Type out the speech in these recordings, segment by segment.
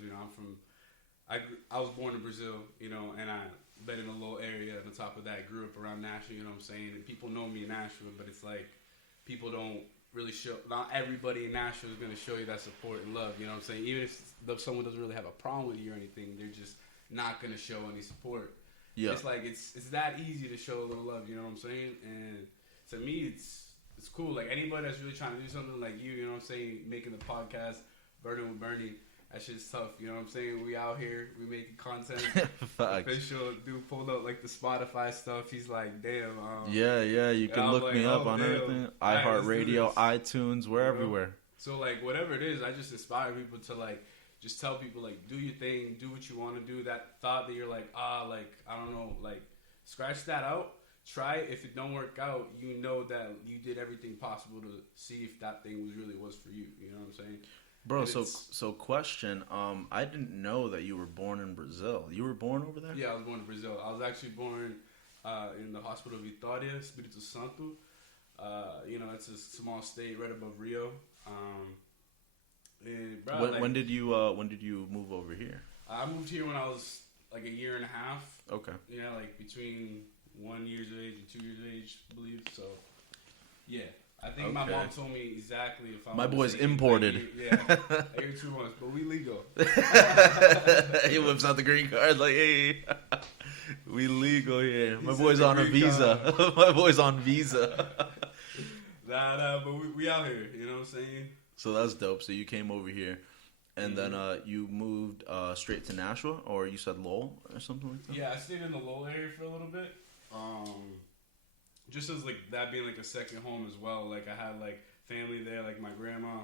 guys, I was born in Brazil, and I been in a little area. And on top of that, grew up around Nashville. You know what I'm saying? And people know me in Nashville, but it's like people don't really show. Not everybody in Nashville is gonna show you that support and love. You know what I'm saying? Even if someone doesn't really have a problem with you or anything, they're just not gonna show any support. Yeah. It's like it's that easy to show a little love. You know what I'm saying? And to me, it's cool. Like anybody that's really trying to do something like you know what I'm saying, making the podcast, Burning with Bernie. That shit's tough, you know what I'm saying? We out here, we making content. Official dude pulled up like the Spotify stuff. He's like, damn. Yeah, you can look me up on everything. iHeartRadio, iTunes, we're everywhere. So like whatever it is, I just inspire people to like just tell people like do your thing, do what you want to do. That thought that you're like like I don't know, like scratch that out. Try it. If it don't work out, you know that you did everything possible to see if that thing was for you. You know what I'm saying? Bro, so question. I didn't know that you were born in Brazil. You were born over there? Yeah, I was born in Brazil. I was actually born in the hospital of Vitória, Espírito Santo. It's a small state right above Rio. And bro, when did you move over here? I moved here when I was like a year and a half. Okay. Yeah, like between 1 year's of age and 2 years of age, I believe. So, yeah. I think my mom told me exactly if I. My boy's imported. A year 2 months, but we legal. He whips out the green card like, hey, we legal here. My boy's on a visa. My boy's on visa. Nah, but we out here. You know what I'm saying? So that's dope. So you came over here, and then you moved straight to Nashville, or you said Lowell or something like that? Yeah, I stayed in the Lowell area for a little bit. Just as like that being like a second home as well. Like I had like family there, like my grandma,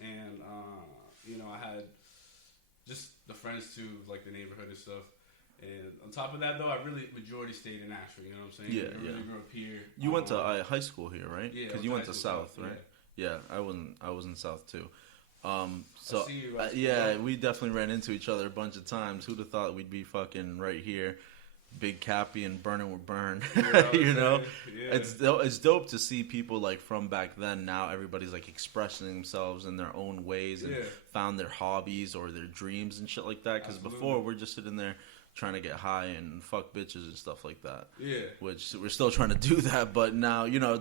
and I had just the friends too, like the neighborhood and stuff. And on top of that, though, I really majority stayed in Nashville. You know what I'm saying? Yeah, I really grew up here. You went to high school here, right? Yeah, because you went to South, right? Yeah, I was in South too. So we definitely ran into each other a bunch of times. Who'd have thought we'd be fucking right here? Big Kapi and Burnin W. You know, yeah. It's dope to see people like from back then. Now everybody's like expressing themselves in their own ways and found their hobbies or their dreams and shit like that. Because before we're just sitting there trying to get high and fuck bitches and stuff like that. Yeah, which we're still trying to do that, but now you gotta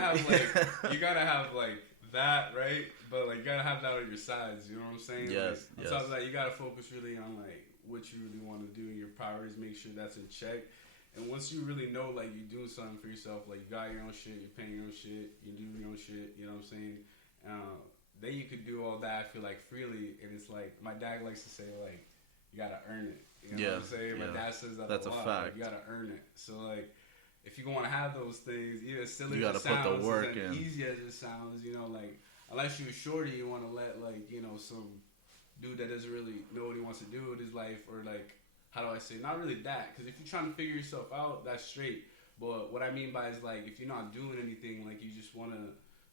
have like that, right? But like you gotta have that on your sides. You know what I'm saying? Yes. Like, on top of that, you gotta focus really on like what you really want to do and your priorities, make sure that's in check. And once you really know like you're doing something for yourself, like you got your own shit, you're paying your own shit, you do your own shit, you know what I'm saying? Then you could do all that, I feel like, freely. And it's like my dad likes to say like you gotta earn it, you know what I'm saying? My dad says that that's a lot. Fact. Like, you gotta earn it. So like if you want to have those things, even as silly you as it gotta put sounds, the work as in. easy as it sounds, like unless you're shorty, you want to let like some dude that doesn't really know what he wants to do with his life, or like, how do I say, not really that, because if you're trying to figure yourself out, that's straight. But what I mean by is like, if you're not doing anything, like you just want to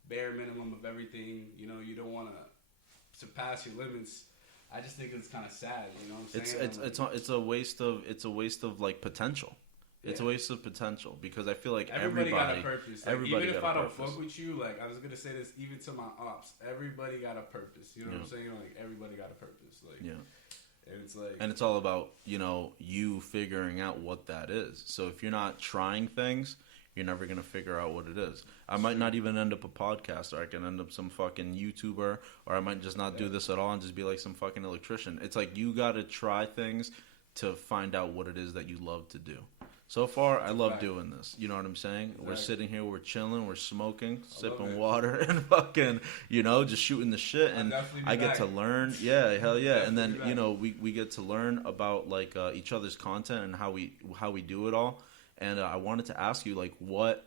bare minimum of everything, you don't want to surpass your limits. I just think it's kind of sad, you know what I'm saying? It's a waste of like potential. It's a waste of potential because I feel like everybody got a purpose. Like, everybody even if got I a don't purpose. fuck with you, like I was gonna say this even to my ops, everybody got a purpose. You know what I'm saying? Like everybody got a purpose. Like and it's like, and it's all about you figuring out what that is. So if you're not trying things, you're never gonna figure out what it is. I might not even end up a podcaster. I can end up some fucking YouTuber, or I might just not do this at all and just be like some fucking electrician. It's like you gotta try things to find out what it is that you love to do. So far, I love doing this. You know what I'm saying? Exactly. We're sitting here, we're chilling, we're smoking, sipping water, and fucking, just shooting the shit. And I get to learn. Yeah, hell yeah. And then, we get to learn about, like, each other's content and how we do it all. And I wanted to ask you, like, what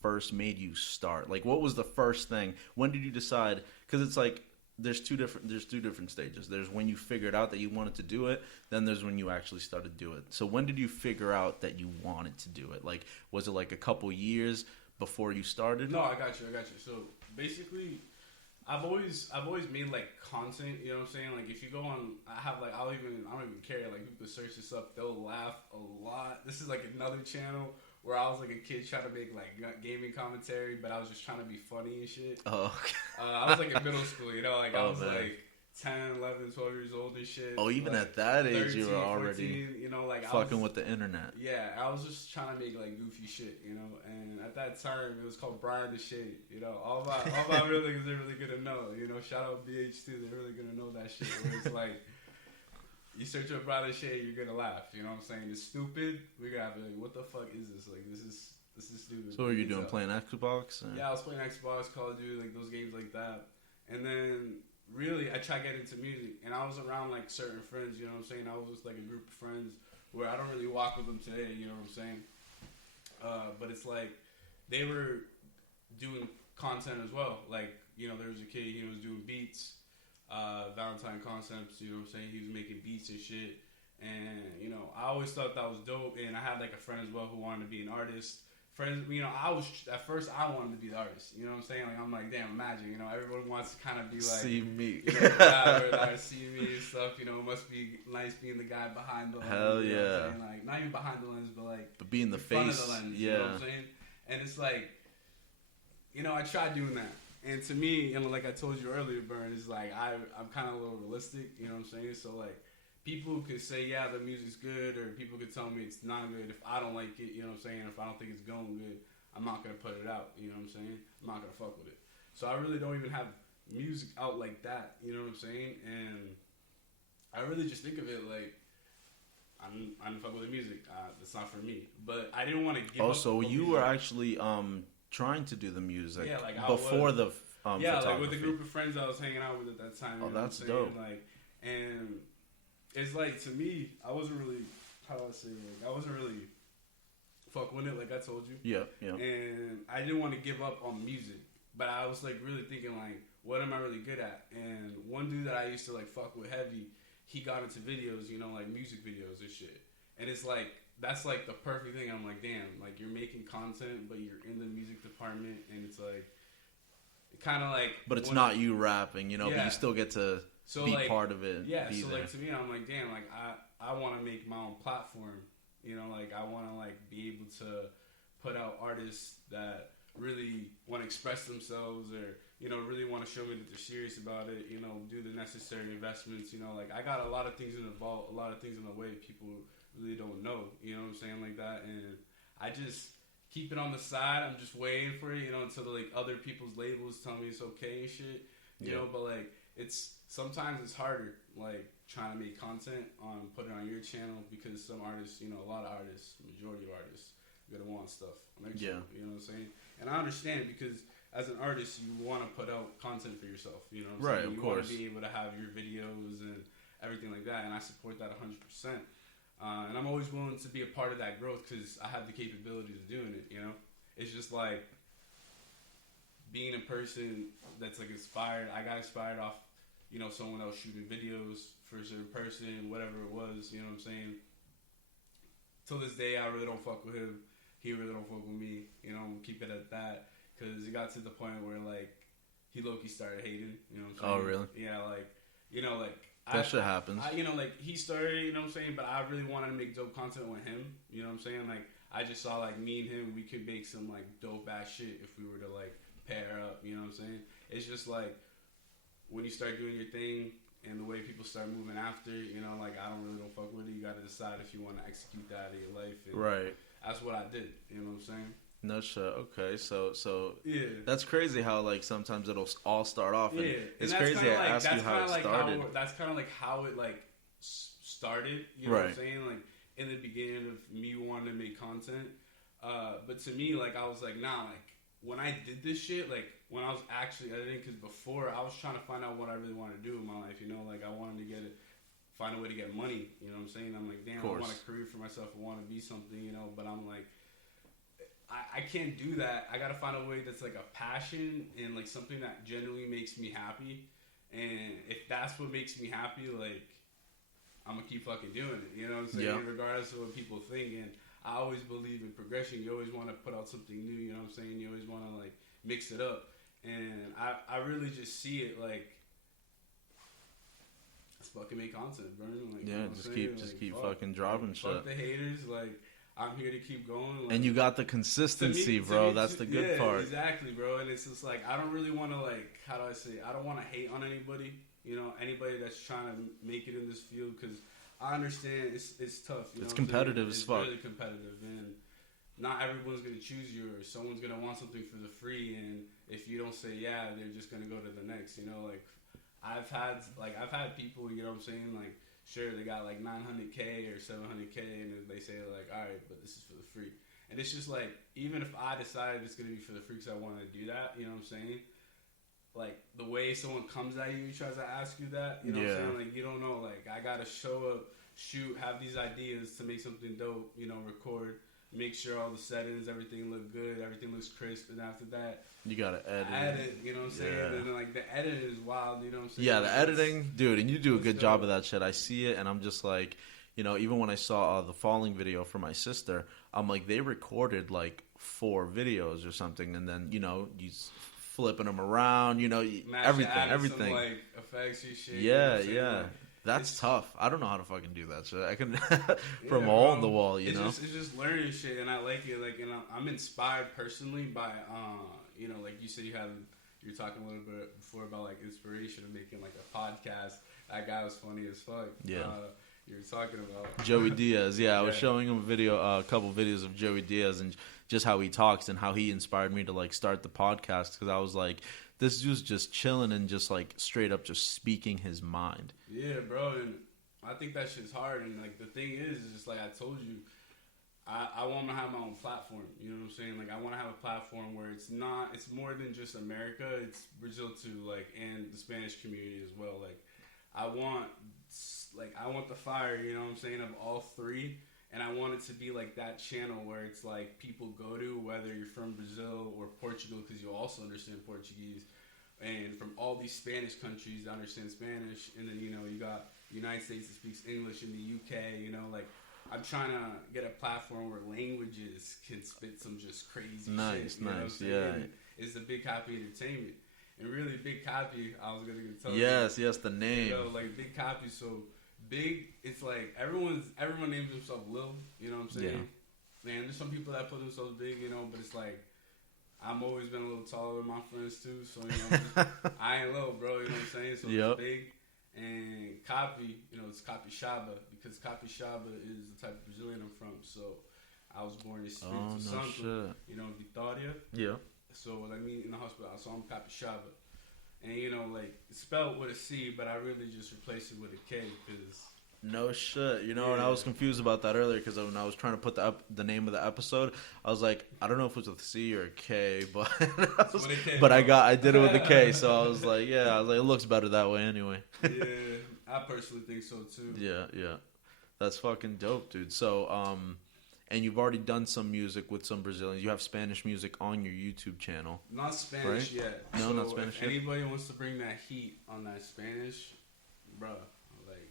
first made you start? Like, what was the first thing? When did you decide? Because it's like, there's two different stages. There's when you figured out that you wanted to do it, then there's when you actually started to do it. So when did you figure out that you wanted to do it? Like, was it like a couple years before you started? No, I got you. So basically, I've always made like content, you know what I'm saying? Like if you go on, I don't even care, like people can search this up, they'll laugh a lot. This is like another channel where I was like a kid trying to make like gaming commentary, but I was just trying to be funny and shit. Oh, okay. I was like in middle school, like I was like 10, 11, 12 years old and shit. Oh, even like, at that age, 13, you were already 14, you know, like fucking with the internet. Yeah, I was just trying to make like goofy shit, you know. And at that time, it was called Brian the Shade. You know, all my real niggas, they're really gonna know. You know, shout out BH2, they're really gonna know that shit. Where it's like, you search up Brian the Shade, you're gonna laugh. You know what I'm saying? It's stupid. We gotta be like, what the fuck is this? Like, this is stupid. So what are you doing? Playing Xbox? Or? Yeah, I was playing Xbox, Call of Duty, like those games like that. And then really, I tried getting into music, and I was around like certain friends. You know what I'm saying? I was with like a group of friends where I don't really walk with them today. You know what I'm saying? But it's like they were doing content as well. Like, you know, there was a kid, he was doing beats, Valentine concepts. You know what I'm saying? He was making beats and shit. And you know, I always thought that was dope. And I had like a friend as well who wanted to be an artist. Friends, you know, at first I wanted to be the artist. You know what I'm saying? Like, I'm like, damn, imagine, you know, everyone wants to kind of be like, see me, you know, that see me and stuff. You know, it must be nice being the guy behind the lens. Hell you know yeah! what I'm saying? Like, not even behind the lens, but like, being the face. Front of the lens, yeah. You know what I'm saying? And it's like, you know, I tried doing that, and to me, you know, like I told you earlier, Burn, is like I'm kind of a little realistic. You know what I'm saying? So like, people could say, yeah, the music's good, or people could tell me it's not good if I don't like it. You know what I'm saying? If I don't think it's going good, I'm not going to put it out, you know what I'm saying? I'm not going to fuck with it. So I really don't even have music out like that, you know what I'm saying? And I really just think of it like, I didn't fuck with the music. That's not for me. But I didn't want to give up. So you were actually trying to do the music like before the yeah, photography. like with the group of friends I was hanging out with at that time. Oh, you know that's what I'm saying? dope. Like, and it's like, to me, I wasn't really, how do I say it? Like, I wasn't really fuck with it, like I told you. Yeah. And I didn't want to give up on music, but I was like really thinking like, what am I really good at? And one dude that I used to like fuck with heavy, he got into videos, you know, like music videos and shit. And it's like, that's like the perfect thing. I'm like, damn, like you're making content, but you're in the music department, and it's like, kind of like. But it's not you rapping, you know. Yeah. But you still get to be like, part of it. Yeah. So there. Like, to me, I'm like, damn, like I want to make my own platform. You know, like I want to like be able to put out artists that really want to express themselves, or you know, really want to show me that they're serious about it. You know, do the necessary investments. You know, like I got a lot of things in the vault, a lot of things in the way people really don't know. You know what I'm saying, like that, and I just keep it on the side. I'm just waiting for it, you know, until like other people's labels tell me it's okay and shit. You know, but like sometimes it's harder, like trying to make content on put it on your channel, because some artists, you know, a lot of artists, majority of artists, gonna want stuff on their channel. You know what I'm saying? And I understand, because as an artist, you want to put out content for yourself. You know what I'm saying? Of you course. want to be able to have your videos and everything like that, and I support that 100%. And I'm always willing to be a part of that growth, because I have the capabilities of doing it. You know, it's just like being a person that's like inspired. I got inspired off, you know, someone else shooting videos for a certain person, whatever it was. You know what I'm saying? Till this day, I really don't fuck with him. He really don't fuck with me. You know, I'm keep it at that, because it got to the point where like he low-key started hating. You know what I'm saying? Oh, really? Yeah, like, you know, like. That shit happens. You know, like, he started, you know what I'm saying? But I really wanted to make dope content with him. You know what I'm saying? Like, I just saw, like, me and him, we could make some, like, dope-ass shit if we were to, like, pair up. You know what I'm saying? It's just, like, when you start doing your thing and the way people start moving after, you know, like, I don't fuck with it. You got to decide if you want to execute that in your life. And right. That's what I did. You know what I'm saying? No shit. Okay, so yeah, that's crazy how like sometimes it'll all start off. And it's and crazy. I ask you how it started. That's kind of like how it like started. You know what I'm saying? Like in the beginning of me wanting to make content. But to me, like I was like, nah. Like when I did this shit, like when I was actually editing, because before I was trying to find out what I really wanted to do in my life. You know, like I wanted to find a way to get money. You know what I'm saying? I'm like, damn, I want a career for myself. I want to be something. You know, but I'm like. I can't do that. I gotta find a way that's like a passion and like something that genuinely makes me happy. And if that's what makes me happy, like I'm gonna keep fucking doing it. You know what I'm saying? Yeah. Regardless of what people think. And I always believe in progression. You always want to put out something new. You know what I'm saying? You always want to like mix it up. And I really just see it like let's fucking make content, bro. Like, yeah, you know just keep fucking dropping shit. Fuck the haters, like. I'm here to keep going. Like, and you got the consistency, bro. That's the good part. Exactly, bro. And it's just like, I don't really want to, like, how do I say it? I don't want to hate on anybody. You know, anybody that's trying to make it in this field, because I understand it's tough. You know it's competitive as fuck. It's really competitive, and not everyone's gonna choose you, or someone's gonna want something for the free, and if you don't say yeah, they're just gonna go to the next. You know, like I've had people, you know what I'm saying, like sure they got like 900K or 700K, and they say like, all right, but this is for the free, and it's just like, even if I decided it's gonna be for the free because I want to do that, you know what I'm saying. Like, the way someone comes at you, tries to ask you that, you know what I'm saying? Like, you don't know. Like, I gotta show up, shoot, have these ideas to make something dope, you know, record, make sure all the settings, everything look good, everything looks crisp, and after that, you gotta edit, you know what I'm saying? And then, like, the editing is wild, you know what I'm saying? Yeah, the editing, dude, and you do a good job of that shit. I see it, and I'm just like, you know, even when I saw the Falling video for my sister, I'm like, they recorded, like, 4 videos or something, and then, you know, you flipping them around, you know, everything. Some, like, effects and shit. Yeah, you know like, that's tough. I don't know how to fucking do that shit. I can from a hole in the wall, you know. It's just learning shit, and I like it. Like, and I'm inspired personally by, you know, like you said, you're talking a little bit before about like inspiration of making like a podcast. That guy was funny as fuck. Yeah. You were talking about Joey Diaz. Yeah, I was showing him a couple videos of Joey Diaz and just how he talks and how he inspired me to like start the podcast, because I was like, this dude's just chilling and just like straight up just speaking his mind. Yeah, bro, and I think that shit's hard. And like the thing is just like I told you, I want to have my own platform. You know what I'm saying? Like I want to have a platform where it's more than just America. It's Brazil too, like, and the Spanish community as well. Like I want the fire, you know what I'm saying, of all three. And I want it to be like that channel where it's like people go to, whether you're from Brazil or Portugal, because you'll also understand Portuguese, and from all these Spanish countries that understand Spanish. And then, you know, you got the United States that speaks English in the UK, you know, like I'm trying to get a platform where languages can spit some just crazy shit. Nice, yeah. It's the Big Kapi Entertainment. And really, Big Kapi, I was going to tell you. Yes, the name. You know, like Big Kapi, so Big, it's like everyone names themselves Lil, you know what I'm saying? Yeah. Man, there's some people that put themselves big, you know, but it's like, I'm always been a little taller than my friends too, so, you know, I ain't little, bro, you know what I'm saying? So it's Big. And Kapi, you know, it's Kapi Shaba, because Kapi Shaba is the type of Brazilian I'm from, so I was born in Espírito Santo, you know, Vitória. Yeah. So, I mean, in the hospital, so I'm Kapi Shaba. And, you know, like, it's spelled with a C, but I really just replaced it with a K, because... No shit. You know, and I was confused about that earlier, because when I was trying to put the name of the episode, I was like, I don't know if it was with a C or a K, but I did it with a K, so I was like, it looks better that way anyway. Yeah, I personally think so, too. Yeah. That's fucking dope, dude. So, and you've already done some music with some Brazilians. You have Spanish music on your YouTube channel. Not Spanish yet. No, so not Spanish if yet. Anybody wants to bring that heat on that Spanish, bruh, like...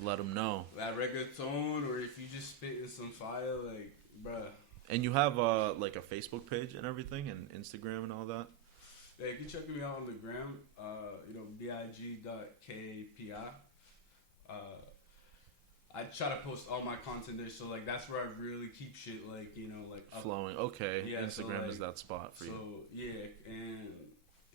Let them know. That reggaeton, or if you just spit in some fire, like, bruh. And you have, like, a Facebook page and everything, and Instagram and all that? Yeah, you can check me out on the gram, you know, big.kpi. I try to post all my content there, so like that's where I really keep shit like, you know, like up. Flowing. Okay, yeah, Instagram so, is that spot for you. So yeah, and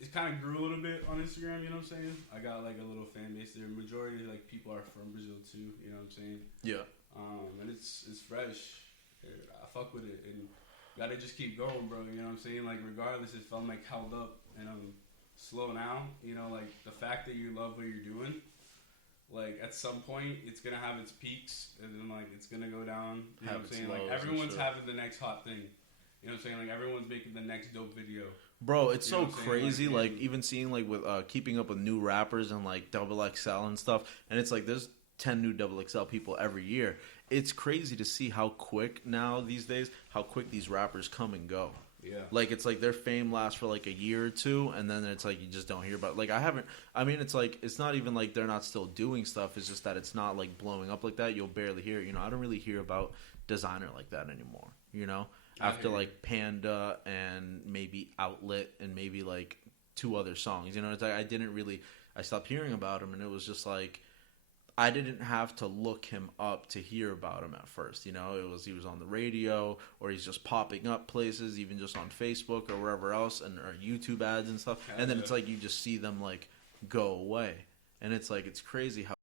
it kind of grew a little bit on Instagram. You know what I'm saying? I got like a little fan base there. Majority like people are from Brazil too. You know what I'm saying? Yeah. And it's fresh. I fuck with it, and gotta just keep going, bro. You know what I'm saying? Like regardless if I'm like held up and I'm slow now, you know, like the fact that you love what you're doing. Like, at some point, it's going to have its peaks, and then, like, it's going to go down. You know what I'm saying? Like, everyone's having the next hot thing. You know what I'm saying? Like, everyone's making the next dope video. Bro, it's so crazy, like, even seeing, like, with keeping up with new rappers and, like, XXL and stuff, and it's like, there's 10 new XXL people every year. It's crazy to see how quick now, these days, how quick these rappers come and go. Yeah. Like, it's like their fame lasts for like a year or two, and then it's like you just don't hear about it. Like, it's like, it's not even like they're not still doing stuff. It's just that it's not like blowing up like that. You'll barely hear it. You know, I don't really hear about Designer like that anymore, you know? After like Panda and maybe Outlet and maybe like 2 other songs. You know, it's like I stopped hearing about him, and it was just like, I didn't have to look him up to hear about him at first. You know, he was on the radio, or he's just popping up places, even just on Facebook or wherever else, and or YouTube ads and stuff. And then it's like you just see them like go away, And it's like, it's crazy how